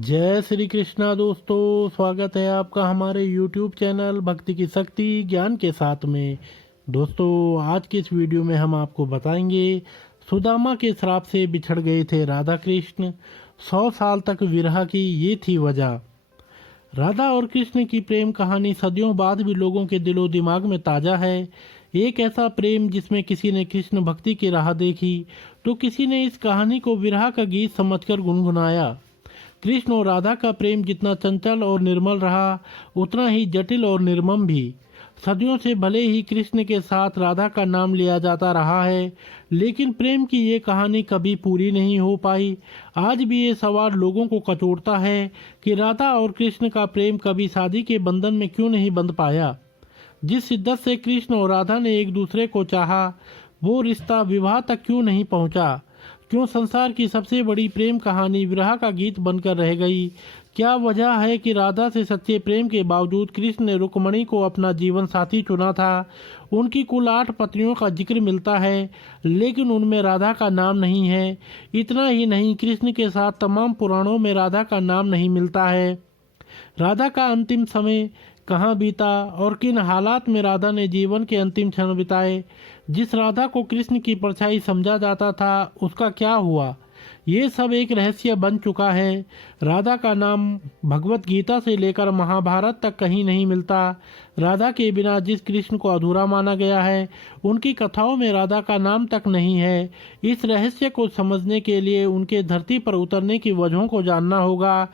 जय श्री कृष्णा दोस्तों, स्वागत है आपका हमारे YouTube चैनल भक्ति की शक्ति ज्ञान के साथ में। दोस्तों, आज के इस वीडियो में हम आपको बताएंगे सुदामा के श्राप से बिछड़ गए थे राधा कृष्ण। 100 साल तक विरह की ये थी वजह। राधा और कृष्ण की प्रेम कहानी सदियों बाद भी लोगों के दिलो दिमाग में ताज़ा है। एक ऐसा प्रेम जिसमें किसी ने कृष्ण भक्ति की राह देखी तो किसी ने इस कहानी को विरह का गीत समझकर गुनगुनाया। कृष्ण और राधा का प्रेम जितना चंचल और निर्मल रहा, उतना ही जटिल और निर्मम भी। सदियों से भले ही कृष्ण के साथ राधा का नाम लिया जाता रहा है, लेकिन प्रेम की ये कहानी कभी पूरी नहीं हो पाई। आज भी ये सवाल लोगों को कचोटता है कि राधा और कृष्ण का प्रेम कभी शादी के बंधन में क्यों नहीं बंध पाया। जिस शिद्दत से कृष्ण और राधा ने एक दूसरे को चाहा, वो रिश्ता विवाह तक क्यों नहीं पहुंचा। क्यों संसार की सबसे बड़ी प्रेम कहानी विरह का गीत बनकर रह गई। क्या वजह है कि राधा से सच्चे प्रेम के बावजूद कृष्ण ने रुक्मणी को अपना जीवन साथी चुना था। उनकी कुल 8 पत्नियों का जिक्र मिलता है, लेकिन उनमें राधा का नाम नहीं है। इतना ही नहीं, कृष्ण के साथ तमाम पुराणों में राधा का नाम नहीं मिलता है। राधा का अंतिम समय कहाँ बीता और किन हालात में राधा ने जीवन के अंतिम क्षण बिताए। जिस राधा को कृष्ण की परछाई समझा जाता था, उसका क्या हुआ, ये सब एक रहस्य बन चुका है। राधा का नाम भगवत गीता से लेकर महाभारत तक कहीं नहीं मिलता। राधा के बिना जिस कृष्ण को अधूरा माना गया है, उनकी कथाओं में राधा का नाम तक नहीं है। इस रहस्य को समझने के लिए उनके धरती पर उतरने की वजहों को जानना होगा।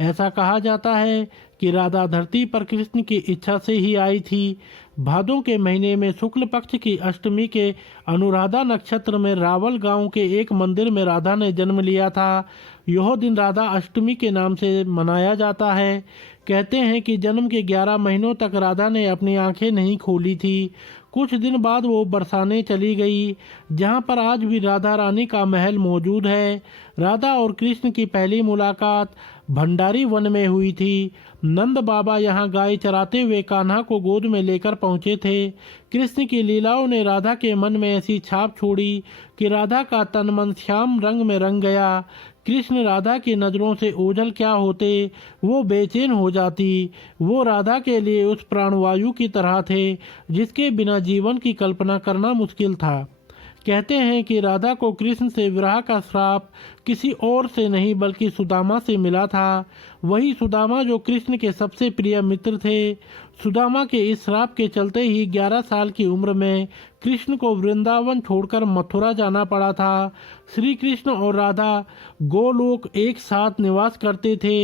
ऐसा कहा जाता है कि राधा धरती पर कृष्ण की इच्छा से ही आई थी। भादों के महीने में शुक्ल पक्ष की अष्टमी के अनुराधा नक्षत्र में रावल गांव के एक मंदिर में राधा ने जन्म लिया था। यह दिन राधा अष्टमी के नाम से मनाया जाता है। कहते हैं कि जन्म के 11 महीनों तक राधा ने अपनी आंखें नहीं खोली थी। कुछ दिन बाद वो बरसाने चली गई, जहाँ पर आज भी राधा रानी का महल मौजूद है। राधा और कृष्ण की पहली मुलाकात भंडारी वन में हुई थी। नंद बाबा यहाँ गाय चराते हुए कान्हा को गोद में लेकर पहुँचे थे। कृष्ण की लीलाओं ने राधा के मन में ऐसी छाप छोड़ी कि राधा का तन मन श्याम रंग में रंग गया। कृष्ण राधा की नज़रों से ओझल क्या होते, वो बेचैन हो जाती। वो राधा के लिए उस प्राणवायु की तरह थे जिसके बिना जीवन की कल्पना करना मुश्किल था। कहते हैं कि राधा को कृष्ण से विरह का श्राप किसी और से नहीं बल्कि सुदामा से मिला था। वही सुदामा जो कृष्ण के सबसे प्रिय मित्र थे। सुदामा के इस श्राप के चलते ही 11 साल की उम्र में कृष्ण को वृंदावन छोड़कर मथुरा जाना पड़ा था। श्री कृष्ण और राधा गोलोक एक साथ निवास करते थे।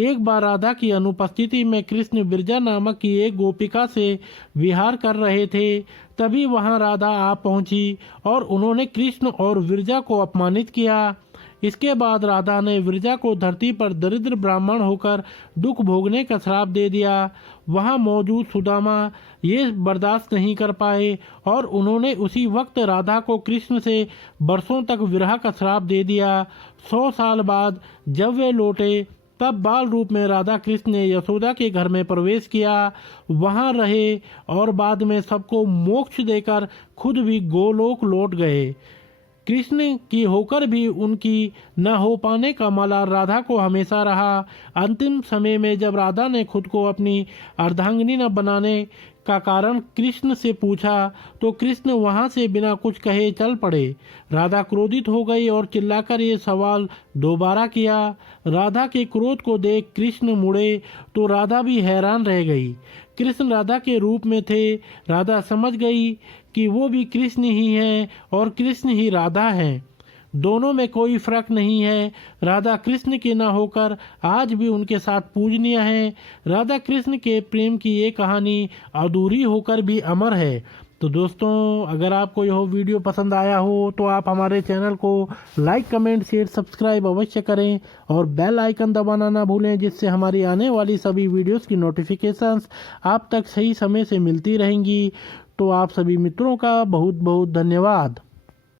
एक बार राधा की अनुपस्थिति में कृष्ण विरजा नामक की एक गोपिका से विहार कर रहे थे। तभी वहां राधा आ पहुंची और उन्होंने कृष्ण और विरजा को अपमानित किया। इसके बाद राधा ने विरजा को धरती पर दरिद्र ब्राह्मण होकर दुख भोगने का श्राप दे दिया। वहां मौजूद सुदामा ये बर्दाश्त नहीं कर पाए और उन्होंने उसी वक्त राधा को कृष्ण से बरसों तक विरह का श्राप दे दिया। 100 साल बाद जब वे लौटे, तब बाल रूप में राधा कृष्ण ने यशोदा के घर में प्रवेश किया, वहां रहे और बाद में सबको मोक्ष देकर खुद भी गोलोक लौट गए। कृष्ण की होकर भी उनकी न हो पाने का मलाल राधा को हमेशा रहा। अंतिम समय में जब राधा ने खुद को अपनी अर्धांगिनी न बनाने का कारण कृष्ण से पूछा, तो कृष्ण वहां से बिना कुछ कहे चल पड़े। राधा क्रोधित हो गई और चिल्लाकर ये सवाल दोबारा किया। राधा के क्रोध को देख कृष्ण मुड़े तो राधा भी हैरान रह गई। कृष्ण राधा के रूप में थे। राधा समझ गई कि वो भी कृष्ण ही हैं और कृष्ण ही राधा हैं। दोनों में कोई फर्क नहीं है। राधा कृष्ण की न होकर आज भी उनके साथ पूजनीय है। राधा कृष्ण के प्रेम की ये कहानी अधूरी होकर भी अमर है। तो दोस्तों, अगर आपको यह वीडियो पसंद आया हो तो आप हमारे चैनल को लाइक, कमेंट, शेयर, सब्सक्राइब अवश्य करें और बेल आइकन दबाना ना भूलें, जिससे हमारी आने वाली सभी वीडियोस की नोटिफिकेशंस आप तक सही समय से मिलती रहेंगी। तो आप सभी मित्रों का बहुत बहुत धन्यवाद।